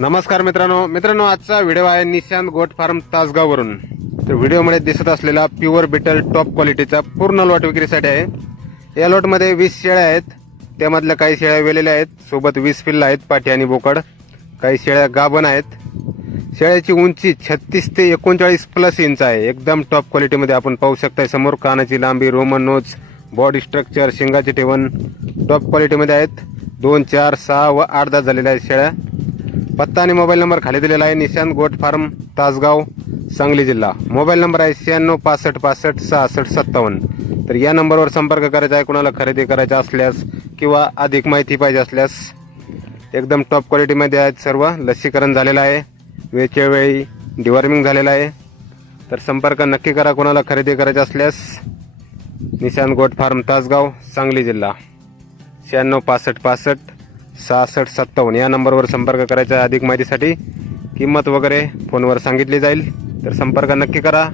नमस्कार मित्रांनो. मित्रांनो आजचा व्हिडिओ आहे निशांत गोट फार्म तासगाववरून. तर व्हिडिओमध्ये दिसत असलेला प्युअर बिटल टॉप क्वालिटीचा पूर्ण लॉट विक्रीसाठी आहे. या लॉटमध्ये वीस शेळ्या आहेत. त्यामधल्या काही शेळ्या वेलेल्या आहेत. सोबत वीस पिल्ला आहेत पाठी आणि बोकड. काही शेळ्या गाभण आहेत. शेळ्याची उंची छत्तीस ते एकोणचाळीस प्लस इंच आहे. एकदम टॉप क्वालिटीमध्ये आपण पाहू शकताय समोर कानाची लांबी रोमन नोज बॉडी स्ट्रक्चर शिंगाचे ठेवण. टॉप क्वालिटीमध्ये आहेत. दोन चार सहा व आठ दहा झालेल्या आहेत शेळ्या. पत्ता आणि मोबाईल नंबर खाली दिलेला आहे. निशांत गोट फार्म तासगाव सांगली जिल्हा. मोबाईल नंबर आहे शहाण्णव पासष्ट पासष्ट सहासष्ट सत्तावन्न. तर या नंबरवर संपर्क करायचा आहे. कुणाला खरेदी करायचा असल्यास किंवा अधिक माहिती पाहिजे असल्यास एकदम टॉप क्वालिटीमध्ये आहेत सर्व. लसीकरण झालेलं आहे. वेळच्या वेळी डिवॉर्मिंग झालेलं आहे. तर संपर्क नक्की करा. कोणाला खरेदी करायचा असल्यास निशांत गोट फार्म तासगाव सांगली जिल्हा. शहाण्णव पासष्ट पासष्ट सहासष्ट सत्तावन्न. या नंबरवर संपर्क करायचा अधिक माहितीसाठी. किंमत वगैरे फोनवर सांगितली जाईल. तर संपर्क नक्की करा.